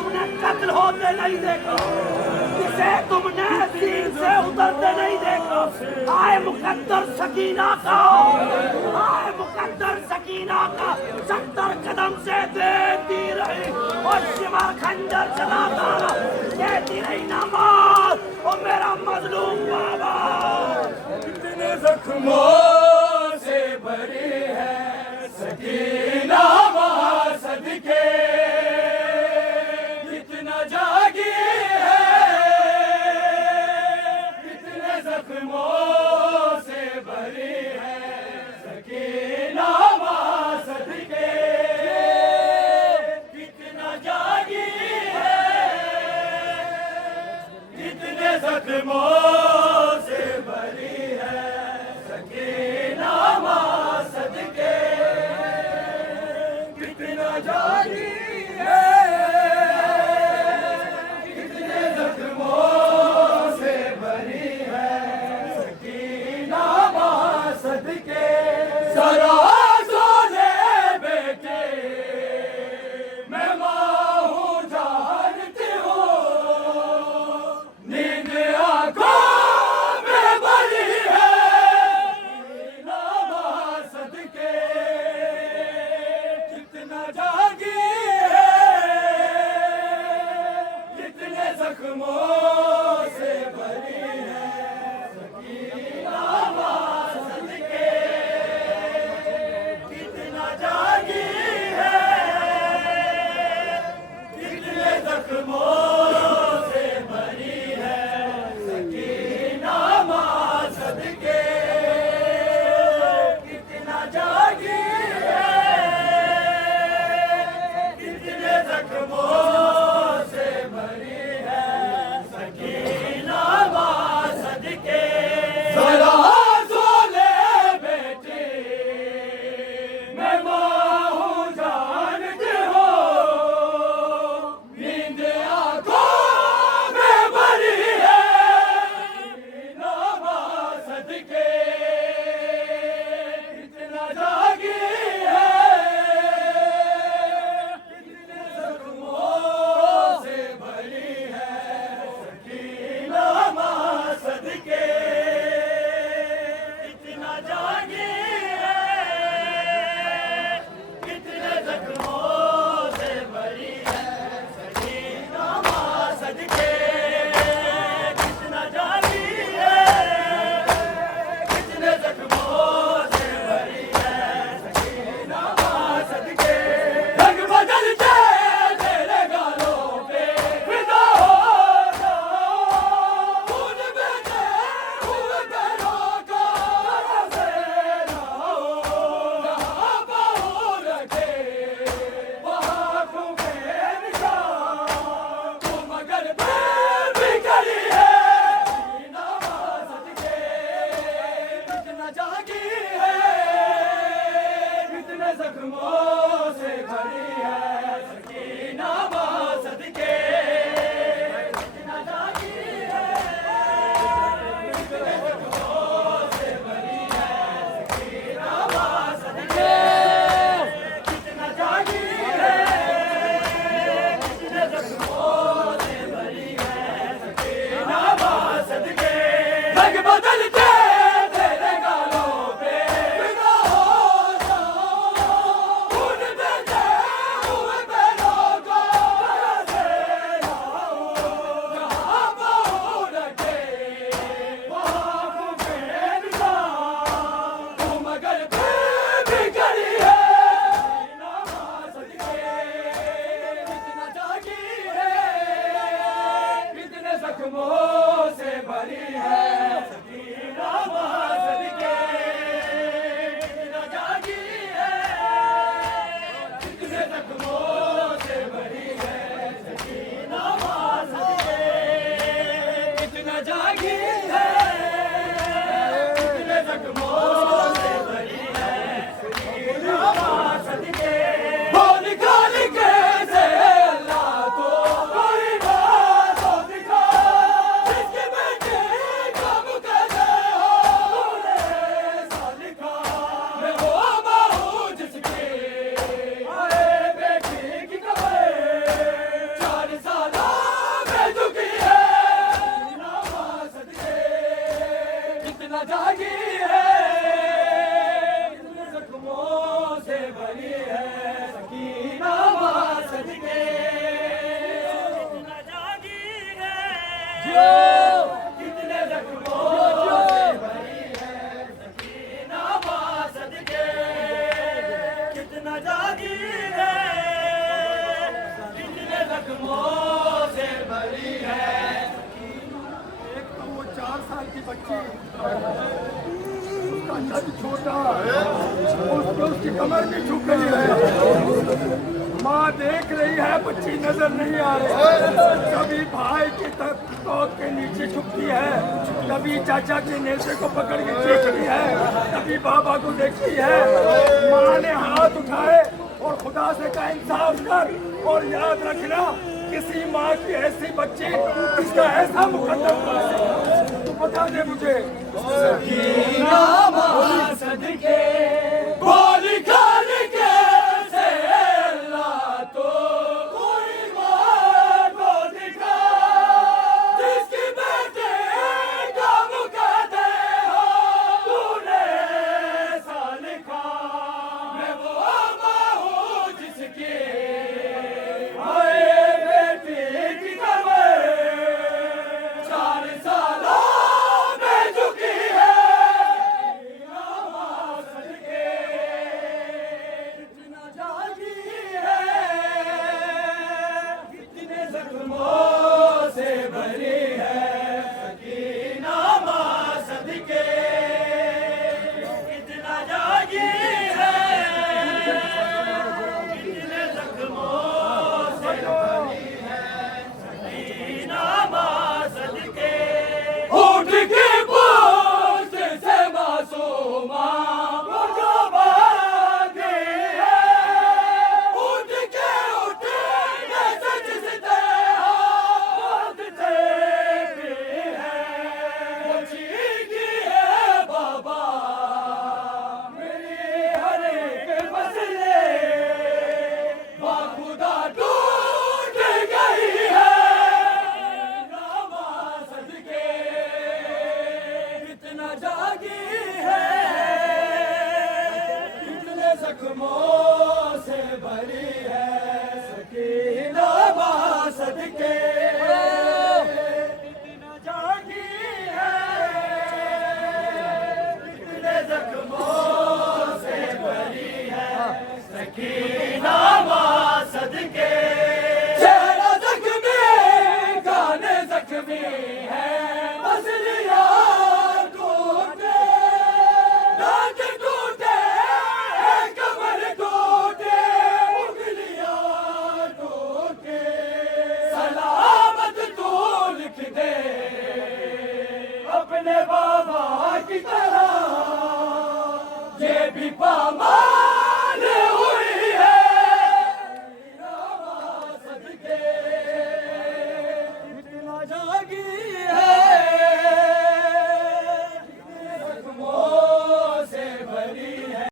तुमने कत्ल होते नहीं देखा, जिसे तुमने सीन से उतरते नहीं देखा। आए मुकद्दर सकीना का, आए मुकद्दर सकीना का 70 कदम से देती रही और शिमर खंजर चलाता कहती रही नमाज ओ मेरा मजलूम बाबा। कितने जख्मों से भरी है सकीना वहाँ सदके, कितना जागी है, कितने जख्मों से भरी है सकीना वहाँ सदके, कितना जागी है, कितने जख्मों से भरी है सकीना वहाँ सदके, कितना जागी है, कितने जख्मों से भरी है सकीना वहाँ सदके। जरा सोने बेटे मैं माँ हूँ जानती हूँ, नींद आँखों में भरी है सकीना वहाँ सदके, कितना जागी है, कितने जख्मों से भरी है सकीना वहाँ सदके, कितना जागी है, कितने जख्मों से भरी है सकीना वहाँ सदके, कितना जागी है, कितने जख्मों से भरी है सकीना वहाँ सदके। जरा सोले बेटे मैं माँ हूँ जानते हो, नींद कितने जख्मों से भरी है सकीना मां सदके, कितना जागी है, कितने जख्मों से भरी है। एक तो वो 4 साल की बच्ची, उसका कद छोटा है, उसकी कमर भी झुक गई है। माँ देख रही है, बच्ची नजर नहीं आ रही। कभी भाई की तौक के नीचे छुपती है, कभी चाचा के नेशे को पकड़ के देखती है, कभी बाबा को देखती है। माँ ने हाथ उठाए और खुदा से कहा इंसाफ कर, और याद रखना किसी माँ की ऐसी बच्ची जिसका ऐसा मुकद्दर तो बता दे मुझे। सकीना मां सदके गोली खाने के से अल्लाह तो कोई मां को दिखा, जिसकी बेटे का मुकद्दर हो तूने ऐसा लिखा। मैं वो मां हूँ जिसकी हाय बेटी की कमर 4 सालों में झुकी है। मां सदके कितना जागी है, कितने जख्मों से भरी है सकीना मां सदके, कितना जागी है, कितने जख्मों से भरी है सकीना मां सदके। उठ के पोस्ट से मासूमा वो जो भागी है, उठ के सच से भागते भी है। वो चीखी है बाबा मेरी हर एक मसले, खुदा टूट गई है। मां सदके कितना जागी है, कितने जख्मों से भरी है सकीना मां सदके।